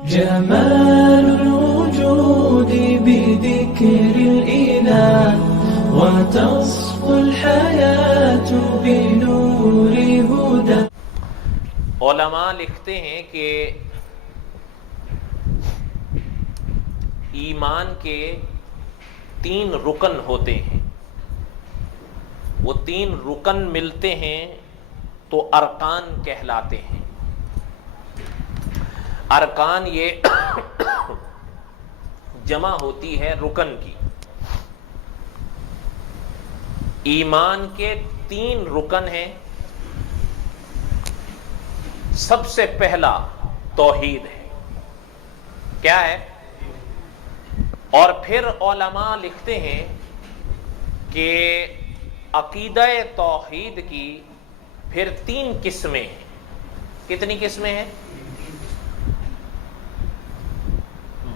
جمال الوجود بذكر الإله وتصفو الحياة بنور هدى. علماء لکھتے ہیں کہ ایمان کے 3 رکن ہوتے ہیں. وہ 3 رکن ملتے ہیں تو ارکان کہلاتے ہیں. ارکان یہ جمع ہوتی ہے رکن کی. ایمان کے 3 رکن ہیں. سب سے پہلا توحید ہے. کیا ہے؟ اور پھر علماء لکھتے ہیں کہ عقیدہ توحید کی پھر 3 قسمیں ہیں. کتنی قسمیں ہیں؟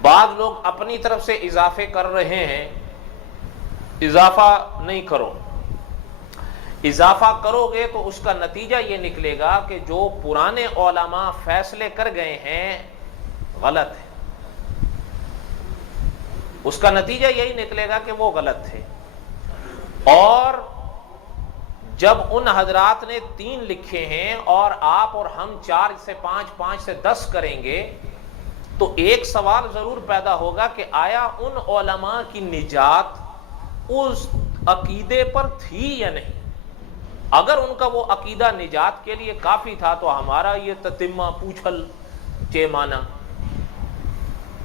بعض لوگ اپنی طرف سے اضافے کر رہے ہیں. اضافہ نہیں کرو. اضافہ کرو گے تو اس کا نتیجہ یہ نکلے گا کہ جو پرانے علماء فیصلے کر گئے ہیں غلط ہے. اس کا نتیجہ یہی نکلے گا کہ وہ غلط تھے. اور جب ان حضرات نے 3 لکھے ہیں اور آپ اور ہم 4 سے 5 5 سے 10 کریں گے تو ایک سوال ضرور پیدا ہوگا کہ آیا ان علماء کی نجات اس عقیدے پر تھی یا نہیں. اگر ان کا وہ عقیدہ نجات کے لیے کافی تھا تو ہمارا یہ تتمہ پوچھل چیمانا.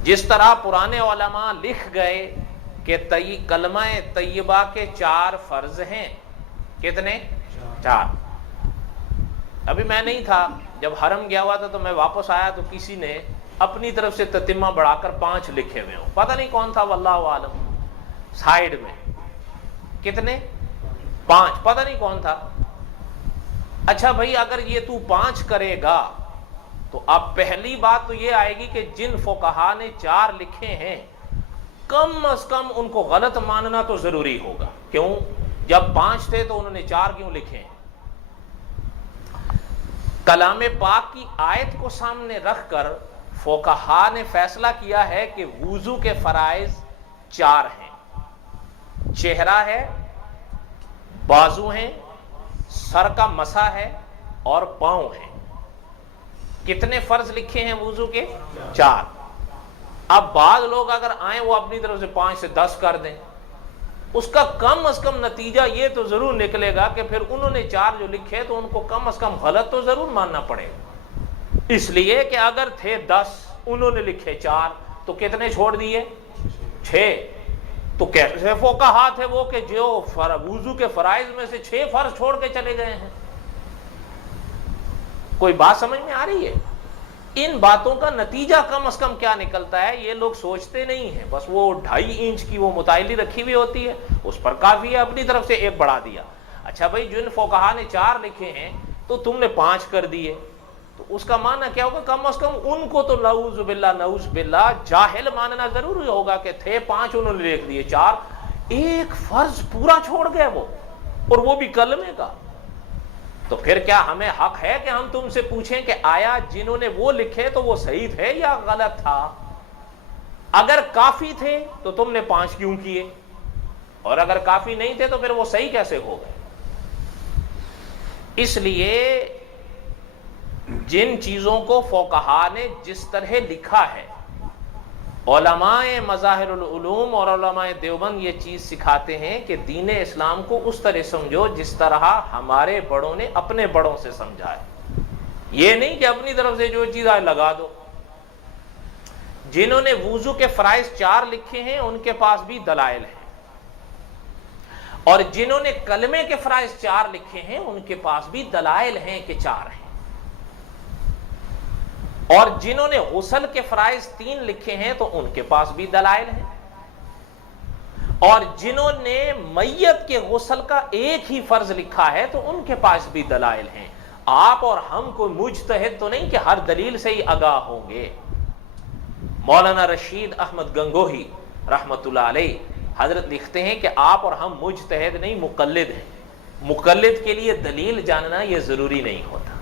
جس طرح پرانے علماء لکھ گئے کہ کلمہ طیبہ کے 4 فرض ہیں. کتنے؟ 4. ابھی میں نہیں تھا جب حرم گیا ہوا تھا تو میں واپس آیا تو کسی نے اپنی طرف سے تتمہ بڑھا کر 5 لکھے ہوئے ہوں. پتہ نہیں کون تھا واللہ عالم. سائیڈ میں کتنے؟ 5. پتہ نہیں کون تھا. اچھا بھائی اگر یہ تو 5 کرے گا تو اب پہلی بات تو یہ آئے گی کہ جن فقہا نے 4 لکھے ہیں کم از کم ان کو غلط ماننا تو ضروری ہوگا. کیوں؟ جب 5 تھے تو انہوں نے 4 کیوں لکھے ہیں؟ کلام پاک کی آیت کو سامنے رکھ کر فقہا نے فیصلہ کیا ہے کہ وضو کے فرائض 4 ہیں. چہرہ ہے، بازو ہیں، سر کا مسح ہے اور پاؤں ہیں. کتنے فرض لکھے ہیں وضو کے؟ 4. اب بعض لوگ اگر آئیں وہ اپنی طرف سے 5 سے 10 کر دیں. اس کا کم از کم نتیجہ یہ تو ضرور نکلے گا کہ پھر انہوں نے 4 جو لکھے تو ان کو کم از کم غلط تو ضرور ماننا پڑے گا. اس لیے کہ اگر تھے 10 انہوں نے لکھے 4 تو کتنے چھوڑ دیے؟ 6. تو کیسے فقہا تھے وہ کہ جو وضو کے فرائض میں سے 6 فرض چھوڑ کے چلے گئے ہیں؟ کوئی بات سمجھ میں آ رہی ہے؟ ان باتوں کا نتیجہ کم از کم کیا نکلتا ہے یہ لوگ سوچتے نہیں ہیں. بس وہ 2.5 انچ کی وہ متائلی رکھی ہوئی ہوتی ہے اس پر کافی ہے، اپنی طرف سے 1 بڑھا دیا. اچھا بھائی جن فقہا نے 4 لکھے ہیں تو تم نے 5 کر دیے تو اس کا معنی کیا ہوگا؟ کم از کم ان کو تو نعوذ باللہ جاہل ماننا ضروری ہوگا کہ تھے 5 انہوں نے لکھ دیے 4. 1 فرض پورا چھوڑ گئے وہ، اور وہ بھی کلمے کا. تو پھر کیا ہمیں حق ہے کہ ہم تم سے پوچھیں کہ آیا جنہوں نے وہ لکھے تو وہ صحیح تھے یا غلط تھا؟ اگر کافی تھے تو تم نے 5 کیوں کیے، اور اگر کافی نہیں تھے تو پھر وہ صحیح کیسے ہو گئے؟ اس لیے جن چیزوں کو فقہا نے جس طرح لکھا ہے، علماء مظاہر العلوم اور علماء دیوبند یہ چیز سکھاتے ہیں کہ دین اسلام کو اس طرح سمجھو جس طرح ہمارے بڑوں نے اپنے بڑوں سے سمجھا ہے. یہ نہیں کہ اپنی طرف سے جو چیز آئے لگا دو. جنہوں نے وضو کے فرائض 4 لکھے ہیں ان کے پاس بھی دلائل ہیں، اور جنہوں نے کلمے کے فرائض 4 لکھے ہیں ان کے پاس بھی دلائل ہیں کہ 4 ہیں. اور جنہوں نے غسل کے فرائض 3 لکھے ہیں تو ان کے پاس بھی دلائل ہیں. اور جنہوں نے میت کے غسل کا 1 ہی فرض لکھا ہے تو ان کے پاس بھی دلائل ہیں. آپ اور ہم کوئی مجتہد تو نہیں کہ ہر دلیل سے ہی آگاہ ہوں گے. مولانا رشید احمد گنگوہی رحمت اللہ علیہ حضرت لکھتے ہیں کہ آپ اور ہم مجتہد نہیں مقلد ہیں. مقلد کے لیے دلیل جاننا یہ ضروری نہیں ہوتا.